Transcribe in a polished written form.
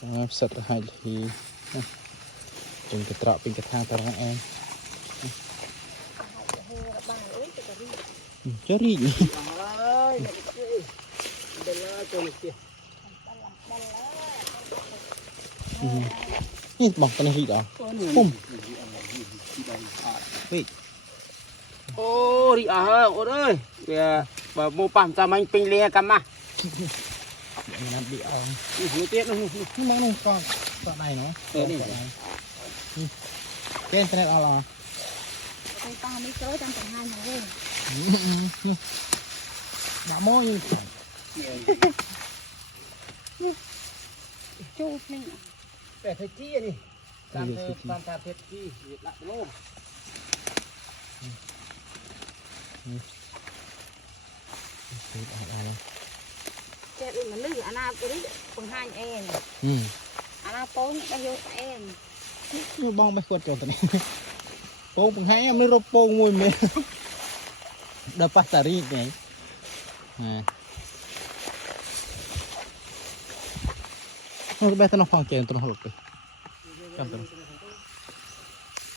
สดให้ทีจึงกระเตาะเป็นกระทางตรงเองเจ้ารีนี่บอกตอนนี้รีดอ่ะปุ้มเฮ้ยโอ้รีอ่ะโอ้เลยเดี๋ยวแบบโมปั๊มจะมันเป็นเรียกันมานั่นดีอ่ะหูเตี้ยนู่นนี่มันนุ่งก้อนก้อนไหนเนาะนี่เจนจะได้เอาละไปตาไม่เจอจังแต่งงานอย่างนี้บะโม่ยังจูบนี่แต่เทจี้นี่ตามเทจี้หลักโลกเจ็บเหมือนลื่นอันนาตัวนี้คนให้เองอันนาโป้งไปโยกเองนี่บ้องไปขวดจนตัวนี้โป่งผมให้ไม่รบโป่งมวยเมย์เดาปัสสารีไงเราไปตอนน้องฟังเกมตัวน้องหลุดไปจำตัว